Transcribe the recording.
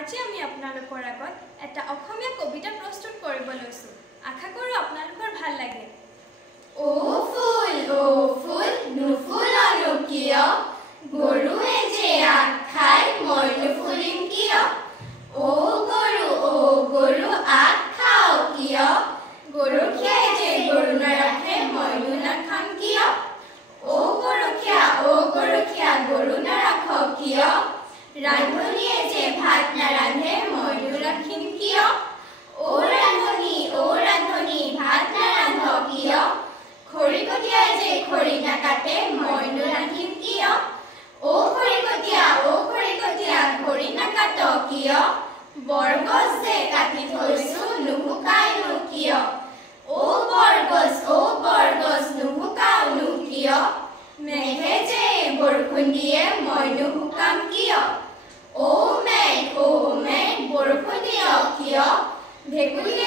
আজি আমি আপোনালোকৰ আগত এটা অসমীয়া কবিতা প্ৰস্তুত কৰিব লৈছো। আশা কৰো আপোনালোকৰ ভাল লাগে। ও ফুল নুফুলনো কিয় গৰুৱে যে আগ খাই মই নুফুলিম কিয় ও গৰু আগ খাও কিয় গৰখীয়াই যে গৰু নাৰাখে মইনো নাখাম কিয় ও গৰখীয়া গৰু নাৰাখ কিয় ৰান্ধনীয়ে যে ভাত নাৰান্ধে মইনো ৰাখিম কিয় ও ৰান্ধনী ভাত নাৰান্ধ কিয় খৰিকটীয়াই যে খৰি নাকাটে মইনো ৰান্ধিম কিয় ও খৰিকটীয়া খৰি নাকাট কিয় বৰগছ যে কাটি থৈছো নুশুকাইনো কিয় ও বৰগছ নুশুকাওনো কিয় মেঘে যে বৰষুণ দিয়ে মইনো শুকাম কিয় ও মেঘ বৰষুণ দিয় কিয় ভেকুলী